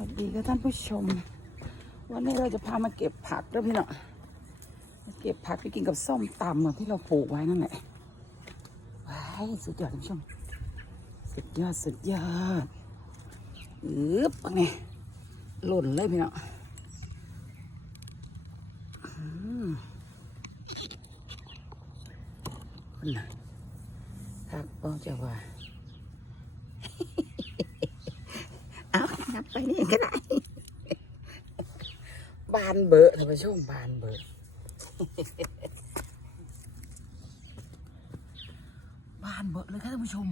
วัสดีค่ะท่านผู้ชม วันนี้เราจะพามาเก็บผักด้วยพี่เนาะเก็บผักไปกินกับส้มตำอะที่เราปลูกไว้นั่นแหละว้ายสุดยอดท่านผู้ชม สุดยอดสุดยอดอึ๊บเป็นไงหล่นเลยพี่เนาะอืมคนน่ะผักป้อจะว่า นับไปนี่ก็ได้ บานเบอะท่านผู้ชมบานเบอะบานเบอะเลยค่ะท่านผู้ชม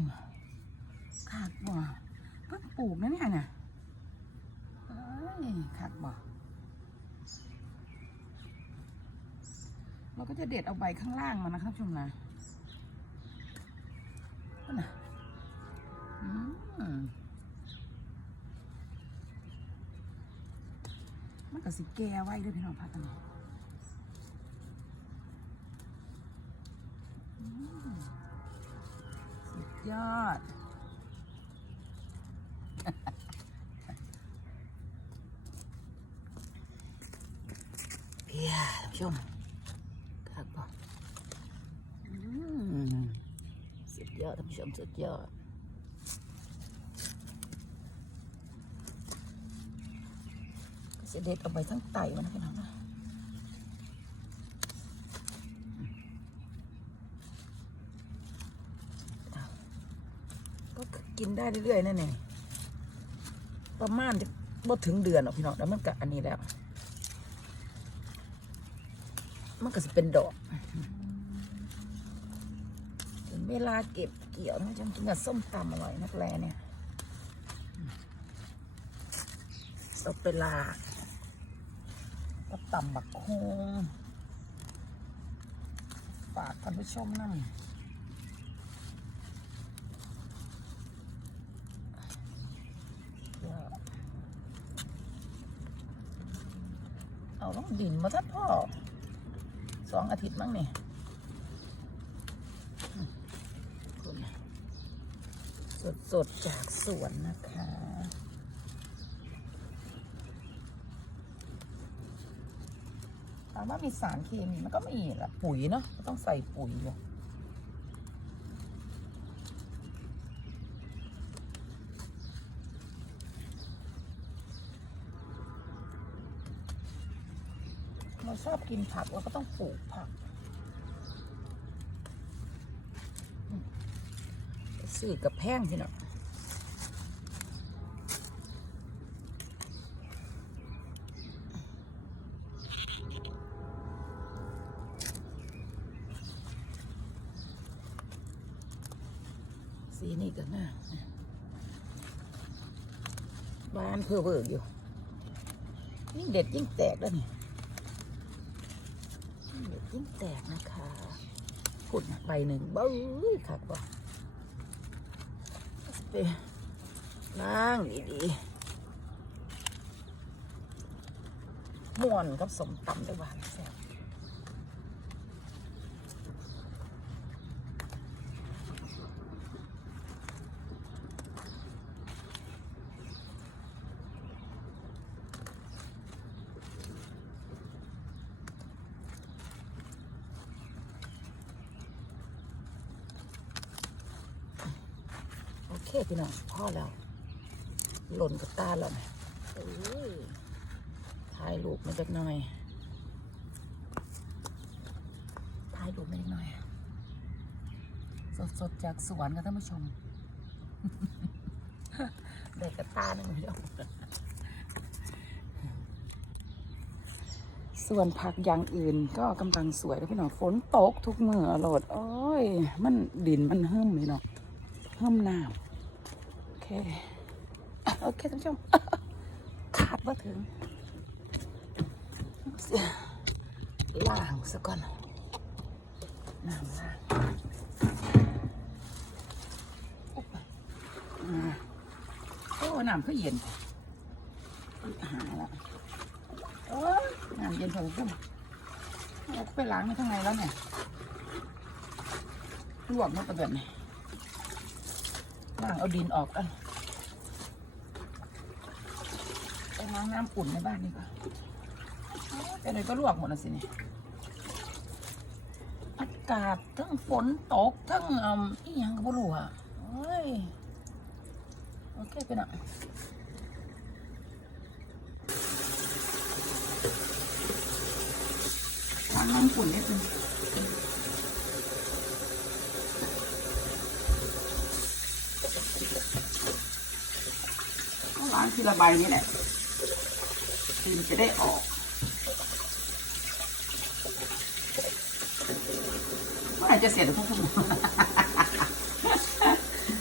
ขาดบ่เพิ่งปลูกนะเนี่ยน่ะเอ้ยขาดบ่เราก็จะเด็ดเอาใบข้างล่างมานะครับท่านผู้ชมนะ ก็สิแก่ไว้ด้วยพี่น้องพักกันนี้อืมสุดยอด เพียท่านผู้ชมครับบอกอืมสุดยอดท่านผู้ชมสุดยอด จะเด็ดเอาไปทั้งไตมันพี่น้องนะก็กินได้เรื่อยๆนั่นเองประมาณจะบ่ถึงเดือนหรอกพี่น้องแล้วมันก็อันนี้แล้ว มันก็จะเป็นดอกถึงเวลาเก็บเกี่ยวนะจังกินกับส้มตำอร่อยนักแลเนี่ยตบเวลาก ตำบักโคงฝากท่านผู้ชมนั่นเอาต้องดินมาทัดพ่อสองอาทิตย์มั้งนี่อืมคุณสดๆ จากสวนนะคะ ถามว่ามีสารเคมีมันก็ไม่มีแหละปุ๋ยเนาะต้องใส่ปุ๋ยอยู่เราชอบกินผักเราก็ต้องปลูกผักอืมไปซื้อกับแพงสิเนาะสีนี่ก็น่า บานเพื่อเบิกอยู่ยิ่งเด็ดยิ่งแตกแล้วนี่ยิ่งเด็ดยิ่งแตกนะคะขุดใบหนึ่งเบ้ยคักบ่ไปนั่งดีๆม่วนกับสมตำด้วยหวานแซ่บ อเคพี่น้องพ่อแล้วหล่นกับตาแล้วนะโอ้ยถ่ายรูปมาจักหน่อยถ่ายรูปมาจักหน่อยสดๆจากสวนค่ะท่านผู้ชมได้กระตาหนึ่งเดียวส่วนผักอย่างอื่นก็กำลังสวยแล้วพี่น้องฝนตกทุกเมื่อโหลดโอ้ย มันดินมันเฮิ่มเลยเนาะเพิ่มน้ำ เค โอเคท่านผู้ชม ขาดว่าถึงล่างซะก่อนน้ำล่างโอ้น้ำก็เย็นหาละโอ้น้ำเย็นพอสมควรเอาไปล้างในข้างในแล้วเนี่ยลวกมาประเดี๋ยวนี้ล้างเอาดินออกกันล้างน้ำอุ่นในบ้านดีกว่าเป็นอะไรก็ลวกหมดแล้วสิเนี่ยอากาศทั้งฝนตกทั้งอืมอีหยังก็บ่รู้อะเฮ้ยโอเคไปหน่อยล้างน้ำอุ่นนิดนึงก็ล้างทีละใบนี่แหละคือมันจะได้ออก เมื่อไหร่จะเสร็จท่านผู้ชม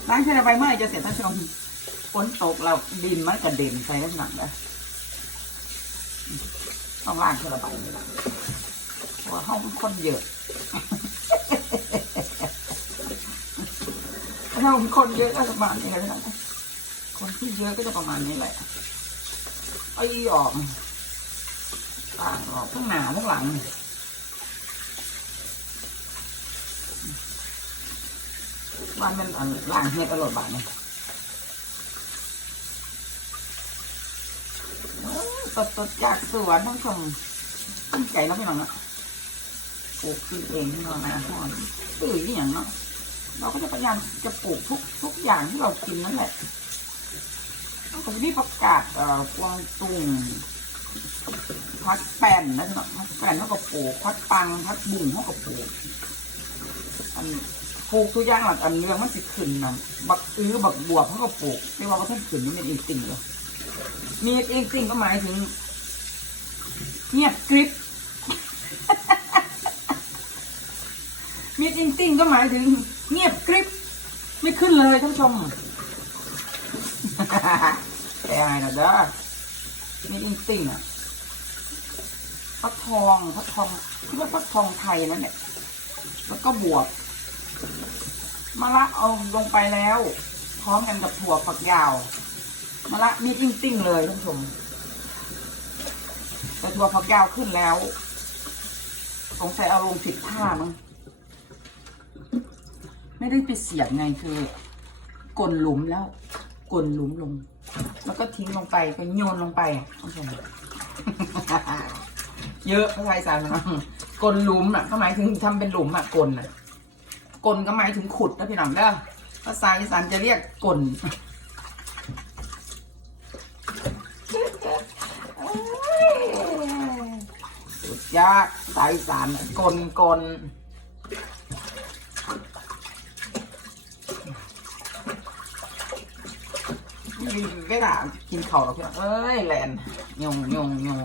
ล้างทีละใบเมื่อไหร่จะเสร็จท่านผู้ชมฝนตกเราดินมันกระเด็นใส่กันหนักเลยต้องล้างทีละใบนี่แหละเพราะว่าห้องคนเยอะถ้าคนเยอะก็ประมาณนี้แหละนะ คนที่เยอะก็จะประมาณนี้แหละไอ้ออกต่างออกทั้งหน้าทั้งหลังบ้านมันอันล่างเฮ็ดตลอดบ้านเนี่ยสดสดจากสวนทั้งชมตั้งใจเนาะพี่น้องนะปลูกกินเองพี่น้องนะพ่อตื่นอย่างเนาะเราก็จะพยายามจะปลูกทุกทุกอย่างที่เรากินนั่นแหละ ผมนี่ประกาศเอ่อกวางตุ้งพัดแป้นนะพี่น้องพัดแป้นเขาก็ปลูกพัดปังพัดบุ้งเขาก็ปลูกอันปลูกตัวอย่างหลักอันเรื่องมันสิขึ้นนะบักอื้อบักบวบเขาก็ปลูกไม่ว่าเขาท่านขึ้นนี่มันเองจริงเหรอมีเองจริงก็หมายถึง เงียบกริบมีจริงจริงก็หมายถึง เงียบกริบไม่ขึ้นเลยท่านผู้ชม แต่ไงนะเด้อมีจริงจริงอะฟักทองฟักทองคิดว่าฟักทองไทยนั่นแหละแล้วก็บวบมะละเอาลงไปแล้ว พร้อมกันกับถั่วฝักยาวมะละมีติ้งๆเลยท่านผู้ชมแต่ถั่วฝักยาวขึ้นแล้วสงสัยเอาลงผิดท่ามั้งไม่ได้ไปเสียบไงคือกลนหลุมแล้วกลนหลุมลง แล้วก็ทิ้งลงไปก็โยนลงไปท่านผู้ชมเยอะภาษาอีสานนะกลหลุมอะก็หมายถึงทำเป็นหลุมอะกลอะกลก็หมายถึงขุดนะพี่น้องเด้อภาษาอีสานจะเรียกกลสุดยอดสายสานกลกล มีเวลากินข้าวหรอกพี่น้องเอ้ยแลนยงยงยง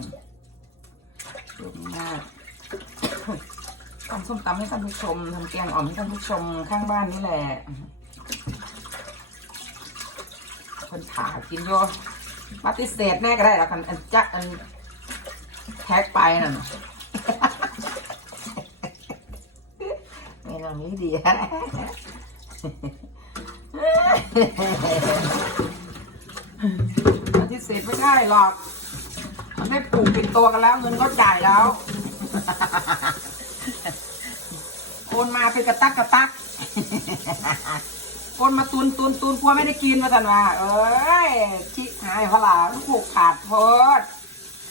สุดมากทำส้มตำให้ท่านผู้ชมทำแกงอ่อมให้ท่านผู้ชมข้างบ้านนี่แหละคนถากินโยปฏิเสธแน่ก็ได้แล้วกันอันจะอันแท็กไปน่ะไม่ลองนี้ดีฮะ ปฏิเสธไม่ได้หรอกมันได้ปลูกปิดตัวกันแล้ว เงินก็จ่ายแล้ว โอนมาเป็นกระตักกระตักโอนมาตุนตุนตุนกลัวไม่ได้กินมาสันว่าเอ้ยชิหายเพราะล่ะผูกขาดโพด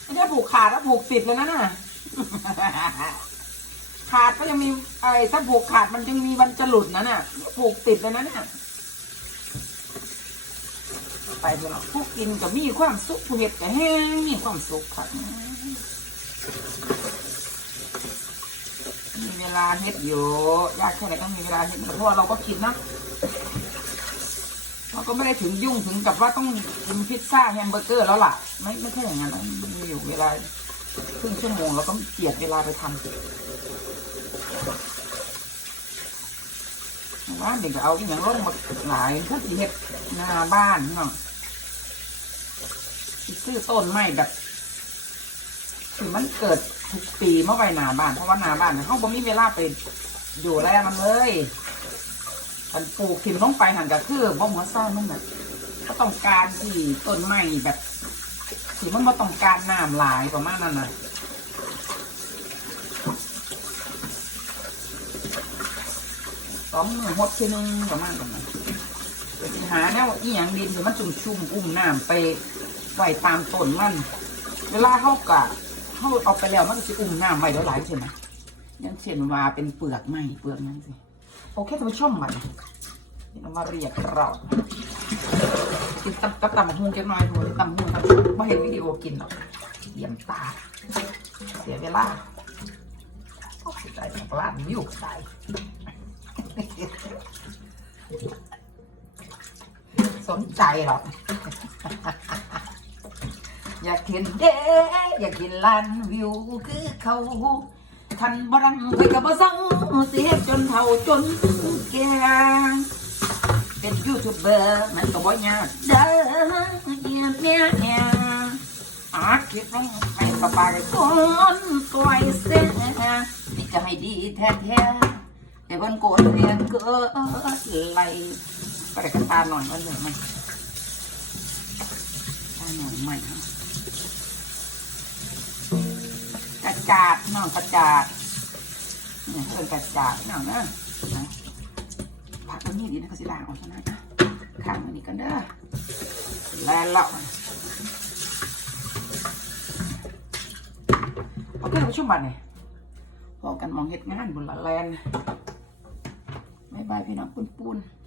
ไม่ได้ผูกขาดแล้วผูกติดเลยนะน่ะขาดก็ยังมีไอ้ถ้าผูกขาดมันยังมีวันจะหลุดนะน่ะผูกติดเลยนะเนี่ย ไปเถอะเนาผู้กินก็มีความสุขผู้เห็ดก็แห้งมีความสุขครับมีเวลาเฮ็ดอยู่ยากแค่ไหนก็มีเวลาเฮ็ดเพราะว่าเราก็กินนะเราก็ไม่ได้ถึงยุ่งถึงกับว่าต้องกินพิซซ่าแฮมเบอร์เกอร์แล้วล่ะ ไม่ไม่ใช่อย่างนั้นนมีอยู่เวลาครึ่งชั่วโมงเราก็เจียดเวลาไปทำว่าเด็กเอาอย่างร่มมาหลายถ้าสิเฮ็ดหน้าบ้านเนาะ ซื้อต้นไม้แบบคือมันเกิดทุกปีเมื่อไปหนาบ้าน เพราะว่าหนาบ้านเขาบ่มีเวลาไปอยู่แลมันเลยมันปลูกถิ่นลงไปหันก็คือบ่หัวซ่ามันน่ะก็ต้องการที่ต้นไม้แบบที่มันบ่ต้องการน้ำหลายประมาณนั้นน่ะสองมือหดทีนึงประมาณนั้นน่ะไปหาแนวอีหยังดินที่มันชุ่มอุ้มน้ำไป ไหวตามต้นมัน เวลาเขากะเขาเอาไปแล้วมันก็จะอุ้มน้ำไว้แล้วหลายใช่ไหมยังเช่นว่าเป็นเปลือกไม้เปลือกนั่นสิโอเคท่านผู้ชมมันเดี๋ยวเรามาเรียกเรากินตำกับตำบักหุ่งจักน่อยดูตำบักหุ่งตำไม่เห็นวิดีโอกินหรอกเยี่ยมตา เสียเวลาโอ้ยใจของร้านวิวตายสนใจหรอก อยากเห็นเด้อยากเห็นลานวิวคือเขาทันบรังไปกับบ่สั่งเสียจนเท่าจนแก่เป็นยูทูบเบอร์มันก็บ่ยากเด้อเอียเมียเอียอาคลิปลงให้กระบาดคนปล่อยเสียนี่จะให้ดีแท้ๆแต่บนโกนเรียนเกิดไหลไปกันตาหน่อยมันเลยไหมตาหน่อยใหม่ จาดน้องกระจาดเนี่ยเพิ่นกระจาดน้องนะนะผักมันนี่ดีนะก็สิล้างออกซะหน่อยนะข้างอันนี้กันเด้อแล้วเราโอเคท่านผู้ชมบัดเนี่ยพอกันมองเห็ดงานบุญละแลนบ๊ายบายพี่น้องปุ้นๆ